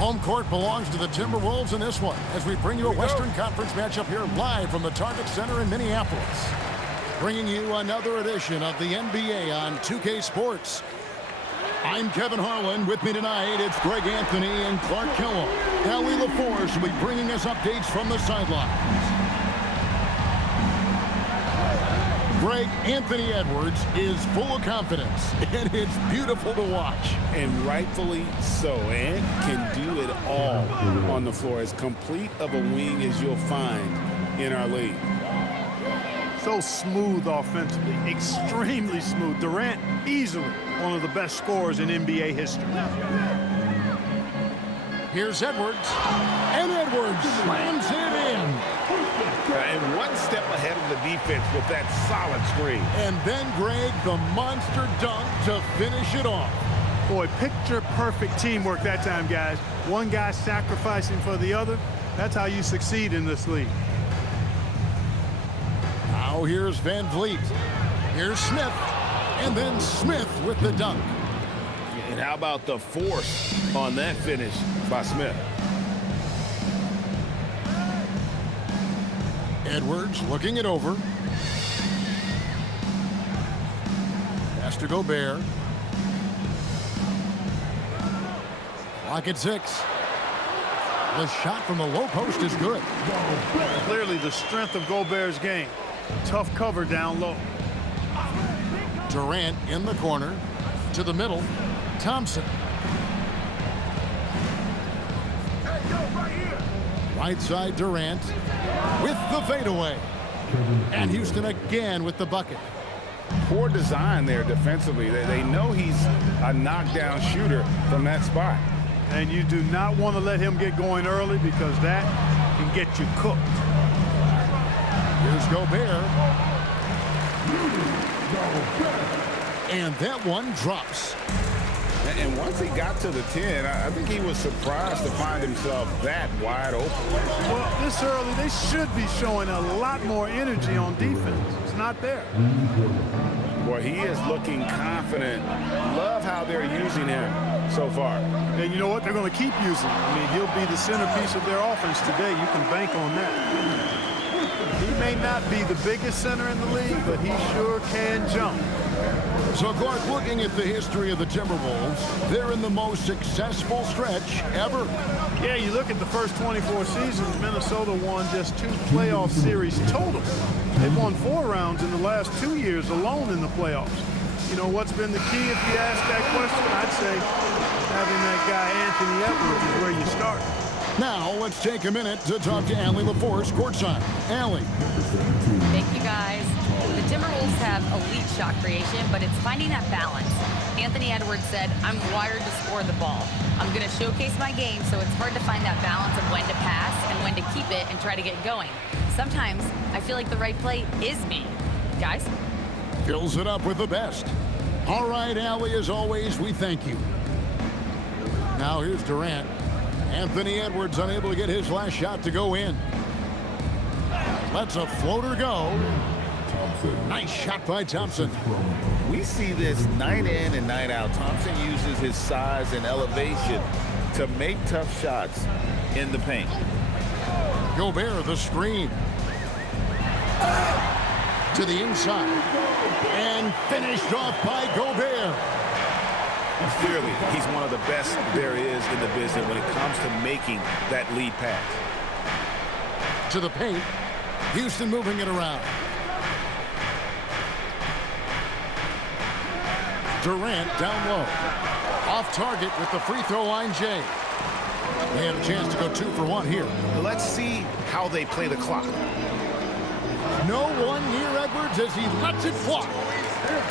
Home court belongs to the Timberwolves in this one as we bring you a Western Conference matchup here live from the Target Center in Minneapolis. Bringing you another edition of the NBA on 2K Sports. I'm Kevin Harlan. With me tonight, it's Greg Anthony and Clark Kellogg. Allie LaForce will be bringing us updates from the sidelines. Greg, Anthony Edwards is full of confidence, and it's beautiful to watch. And rightfully so, and can do it all on the floor. As complete of a wing as you'll find in our league. So smooth offensively, extremely smooth. Durant, easily one of the best scorers in NBA history. Here's Edwards, and Edwards slams it in. And one step ahead of the defense with that solid screen. And then, Greg, the monster dunk to finish it off. Boy, picture-perfect teamwork that time, guys. One guy sacrificing for the other. That's how you succeed in this league. Now here's Van Vliet. Here's Smith. And then Smith with the dunk. And how about the force on that finish by Smith? Edwards looking it over. Pass to Gobert. Clock at 6. The shot from the low post is good. Clearly the strength of Gobert's game. Tough cover down low. Durant in the corner. To the middle. Thompson. Right side Durant with the fadeaway. And Houston again with the bucket. Poor design there defensively. They know he's a knockdown shooter from that spot. And you do not want to let him get going early because that can get you cooked. Here's Gobert. And that one drops. And once he got to the 10, I think he was surprised to find himself that wide open. Well, this early, they should be showing a lot more energy on defense. It's not there. Boy, he is looking confident. Love how they're using him so far. And you know what? They're going to keep using him. I mean, he'll be the centerpiece of their offense today. You can bank on that. He may not be the biggest center in the league, but he sure can jump. So, Clark, looking at the history of the Timberwolves, they're in the most successful stretch ever. Yeah, you look at the first 24 seasons, Minnesota won just 2 playoff series total. They've won 4 rounds in the last 2 years alone in the playoffs. You know, what's been the key if you ask that question? I'd say having that guy Anthony Edwards is where you start. Now, let's take a minute to talk to Allie LaForce courtside. Allie. Thank you, guys. The Timberwolves have elite shot creation, but it's finding that balance. Anthony Edwards said, I'm wired to score the ball. I'm going to showcase my game, so it's hard to find that balance of when to pass and when to keep it and try to get going. Sometimes I feel like the right play is me. Guys? Fills it up with the best. All right, Allie, as always, we thank you. Now here's Durant. Anthony Edwards unable to get his last shot to go in. Lets a floater go. Nice shot by Thompson. We see this night in and night out. Thompson uses his size and elevation to make tough shots in the paint. Gobert, the screen. To the inside. And finished off by Gobert. Clearly, he's one of the best there is in the business when it comes to making that lead pass. To the paint. Houston moving it around. Durant down low. Off target with the free throw line, Jay. They have a chance to go 2 for 1 here. Let's see how they play the clock. No one near Edwards as he lets it fly.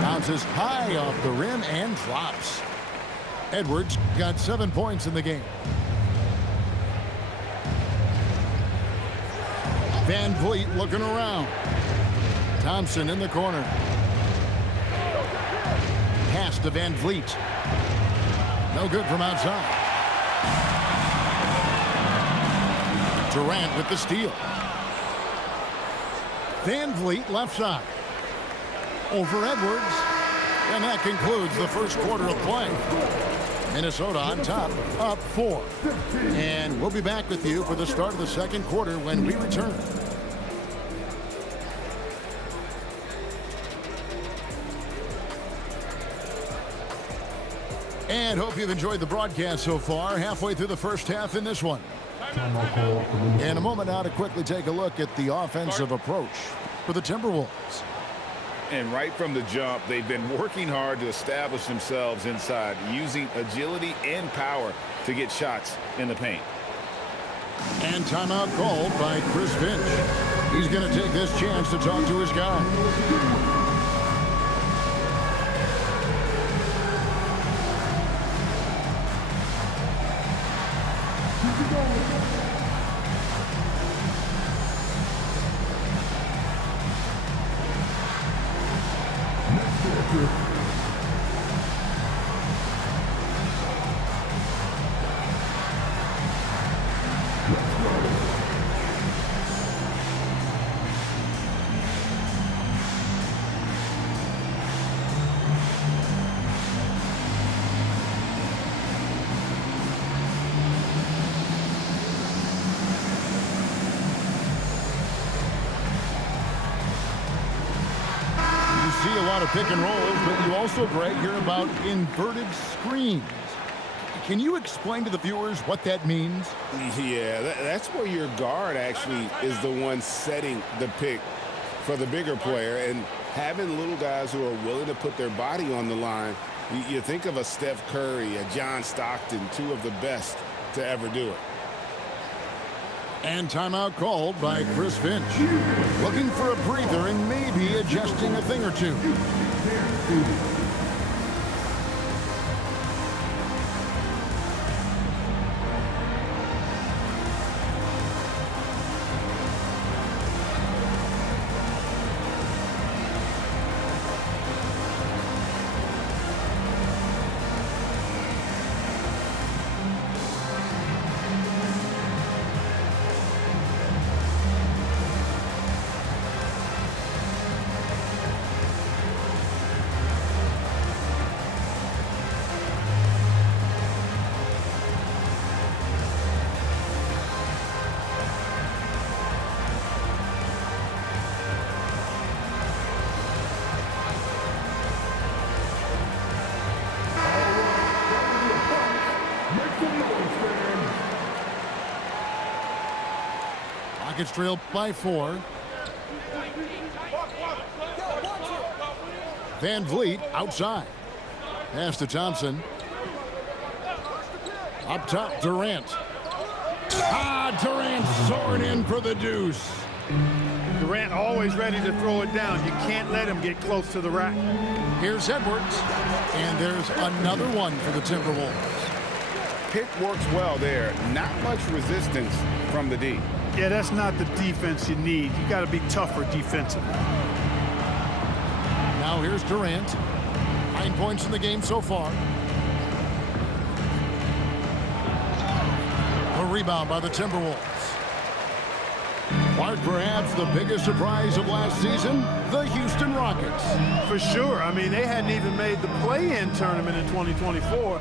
Bounces high off the rim and drops. Edwards got 7 points in the game. Van Vliet looking around. Thompson in the corner. Pass to Van Vliet. No good from outside. Durant with the steal. Van Vliet left side. Over Edwards. And that concludes the first quarter of play. Minnesota on top, up 4. And we'll be back with you for the start of the second quarter when we return. And hope you've enjoyed the broadcast so far. Halfway through the first half in this one. In a moment now to quickly take a look at the offensive approach for the Timberwolves. And right from the jump, they've been working hard to establish themselves inside, using agility and power to get shots in the paint. And timeout called by Chris Finch. He's going to take this chance to talk to his guy. See a lot of pick and rolls, but you also, Greg, hear about inverted screens. Can you explain to the viewers what that means? Yeah, that's where your guard actually is the one setting the pick for the bigger player, and having little guys who are willing to put their body on the line. You think of a Steph Curry, a John Stockton, two of the best to ever do it. And timeout called by Chris Finch. Looking for a breather and maybe adjusting a thing or two. Rockets trail by 4. Van Vliet outside. Pass to Thompson. Up top, Durant. Durant soaring in for the deuce. Durant always ready to throw it down. You can't let him get close to the rack. Here's Edwards. And there's another one for the Timberwolves. Pick works well there. Not much resistance from the D. Yeah, that's not the defense you need. You got to be tougher defensively. Now here's Durant. 9 points in the game so far. A rebound by the Timberwolves. Clark, perhaps the biggest surprise of last season, the Houston Rockets. For sure. I mean, they hadn't even made the play-in tournament in 2024.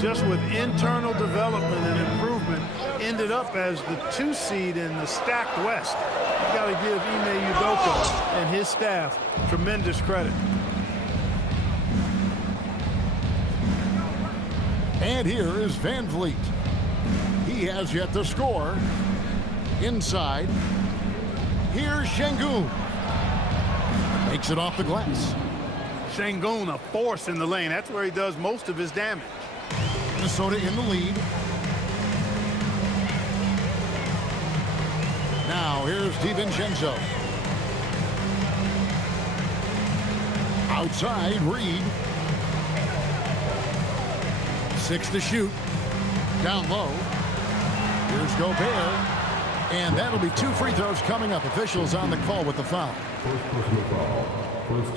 Just with internal development and improvement, ended up as the 2 seed in the stacked West. You got to give Ime Udoka and his staff tremendous credit. And here is Van Vliet. He has yet to score. Inside. Here's Şengün. Makes it off the glass. Şengün, a force in the lane. That's where he does most of his damage. Minnesota in the lead. Now here's DiVincenzo. Outside, Reed. 6 to shoot. Down low. Here's Gobert. And that'll be 2 free throws coming up. Officials on the call with the foul.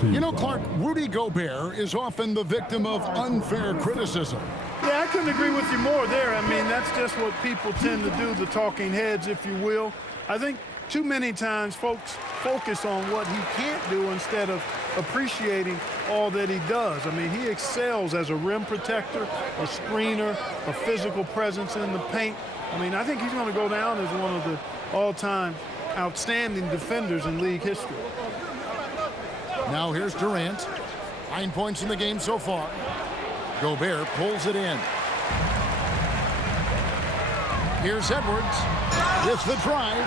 You know, Clark, Rudy Gobert is often the victim of unfair criticism. Yeah, I couldn't agree with you more there. I mean, that's just what people tend to do, the talking heads, if you will. I think Too many times folks focus on what he can't do instead of appreciating all that he does. I mean, he excels as a rim protector, a screener, a physical presence in the paint. I mean, I think he's going to go down as one of the all-time outstanding defenders in league history. Now here's Durant. 9 points in the game so far. Gobert pulls it in. Here's Edwards with the drive.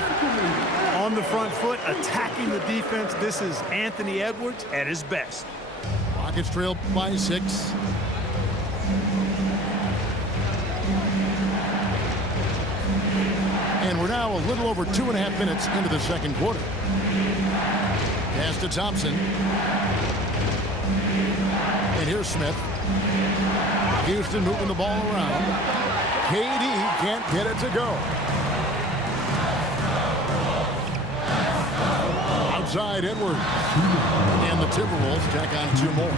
On the front foot, attacking the defense. This is Anthony Edwards at his best. Rockets trail by 6. And we're now a little over 2.5 minutes into the second quarter. Pass to Thompson. And here's Smith. Houston moving the ball around. KD can't get it to go. Outside Edwards. And the Timberwolves tack on 2 more.